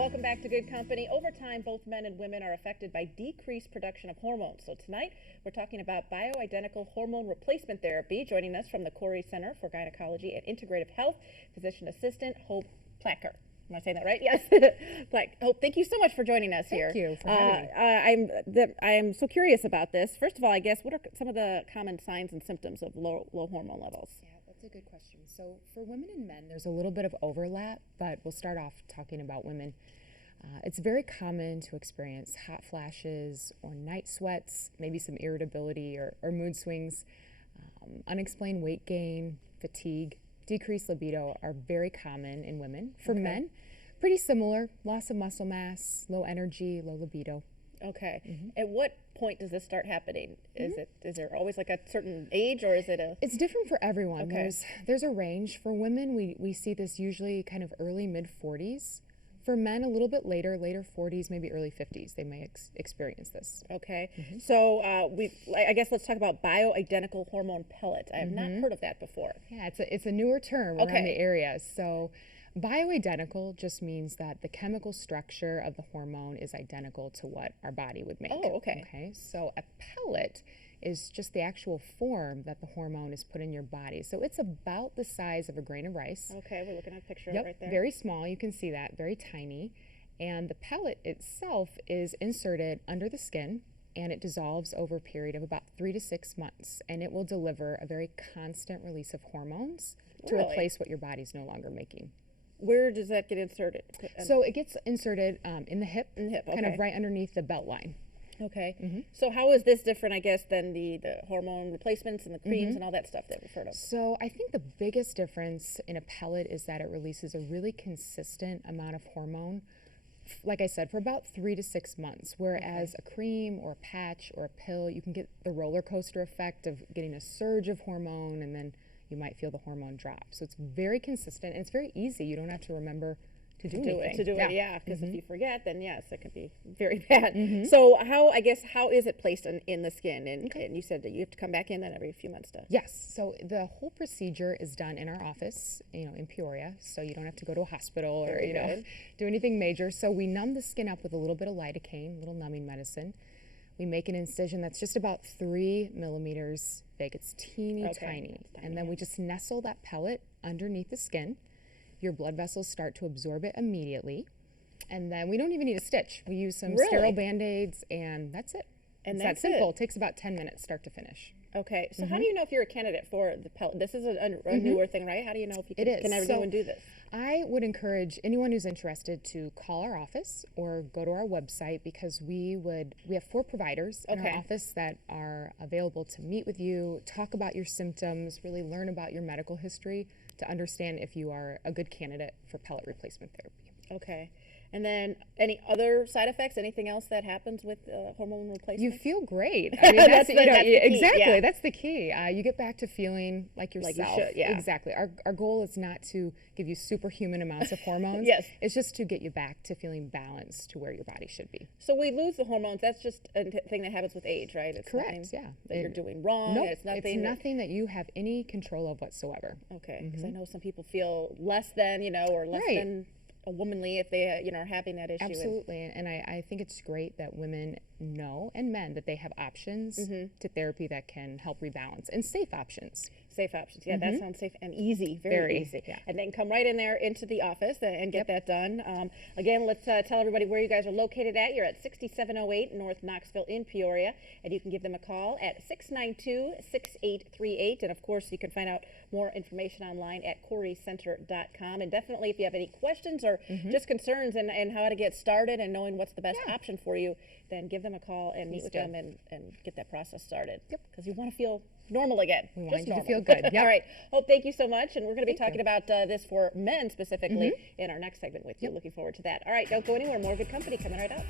Welcome back to Good Company. Over time, both men and women are affected by decreased production of hormones. So tonight, we're talking about bioidentical hormone replacement therapy. Joining us from the Couri Center for Gynecology and Integrative Health, physician assistant Hope Placker. Am I saying that right? Yes. Hope, thank you so much for joining us here. Thank you for having me. I'm so curious about this. First of all, I guess, what are some of the common signs and symptoms of low hormone levels? Yeah, that's a good question. So for women and men, there's a little bit of overlap, but we'll start off talking about women. It's very common to experience hot flashes or night sweats, maybe some irritability or mood swings, unexplained weight gain, fatigue, decreased libido are very common in women. For men, pretty similar, loss of muscle mass, low energy, low libido. Okay. At what point does this start happening? Is there always like a certain age, or is it a? It's different for everyone. Okay. There's a range. For women, we see this usually kind of early mid-40s. For men, a little bit later 40s, maybe early 50s, they may experience this. Okay. So I guess let's talk about bioidentical hormone pellets. I have not heard of that before. Yeah, it's a newer term around the area. So bioidentical just means that the chemical structure of the hormone is identical to what our body would make. Oh, okay. Okay. So a pellet is just the actual form that the hormone is put in your body. So it's about the size of a grain of rice. Okay, we're looking at a picture Yep, right there. very small, you can see that, very tiny. And the pellet itself is inserted under the skin, and it dissolves over a period of about 3 to 6 months. And it will deliver a very constant release of hormones to replace what your body's no longer making. Where does that get inserted? So it gets inserted in the hip, okay. Kind of right underneath the belt line. Okay. So how is this different, I guess, than the hormone replacements and the creams and all that stuff that we've heard of? So I think the biggest difference in a pellet is that it releases a really consistent amount of hormone, like I said, for about 3 to 6 months, whereas a cream or a patch or a pill, you can get the roller coaster effect of getting a surge of hormone, and then you might feel the hormone drop. So it's very consistent, and it's very easy. You don't have to remember to do it. Yeah, because if you forget, then yes, it can be very bad. So how is it placed in the skin? And you said that you have to come back in then every few months to. Yes, so the whole procedure is done in our office, in Peoria, so you don't have to go to a hospital or do anything major. So we numb the skin up with a little bit of lidocaine, a little numbing medicine. We make an incision that's just about 3 millimeters big. It's teeny tiny. And then we just nestle that pellet underneath the skin. Your blood vessels start to absorb it immediately. And then we don't even need a stitch. We use some sterile Band-Aids, and that's it. And that's simple. It takes about 10 minutes start to finish. Okay, so how do you know if you're a candidate for the pellet? This is a newer thing, right? How do you know if you can everyone do this? I would encourage anyone who's interested to call our office or go to our website, because we have 4 providers in our office that are available to meet with you, talk about your symptoms, really learn about your medical history to understand if you are a good candidate for pellet replacement therapy. Okay. And then any other side effects? Anything else that happens with hormone replacement? You feel great. I mean, that's the key. That's the key. You get back to feeling like yourself. Like you should, yeah. Exactly. Our goal is not to give you superhuman amounts of hormones. Yes. It's just to get you back to feeling balanced to where your body should be. So we lose the hormones. That's just a thing that happens with age, right? It's correct. Yeah. That you're doing wrong. Nope. It's nothing that you have any control of whatsoever. Okay. Because I know some people feel less than, or less than a womanly if they are having that issue. Absolutely. And I think it's great that women know, and men, that they have options to therapy that can help rebalance, and safe options. Safe options. Yeah, that sounds safe and easy. Very easy. Yeah. And then come right in there into the office and get that done. Again, let's tell everybody where you guys are located at. You're at 6708 North Knoxville in Peoria, and you can give them a call at 692-6838. And of course, you can find out more information online at couricenter.com. And definitely, if you have any questions or just concerns and how to get started and knowing what's the best option for you, then give them a call and meet with them and get that process started. Yep. Because you want to feel normal again. We want you to feel good. Yep. All right. Hope, thank you so much. And we're going to be talking about this for men specifically in our next segment with you. Looking forward to that. All right. Don't go anywhere. More Good Company coming right up.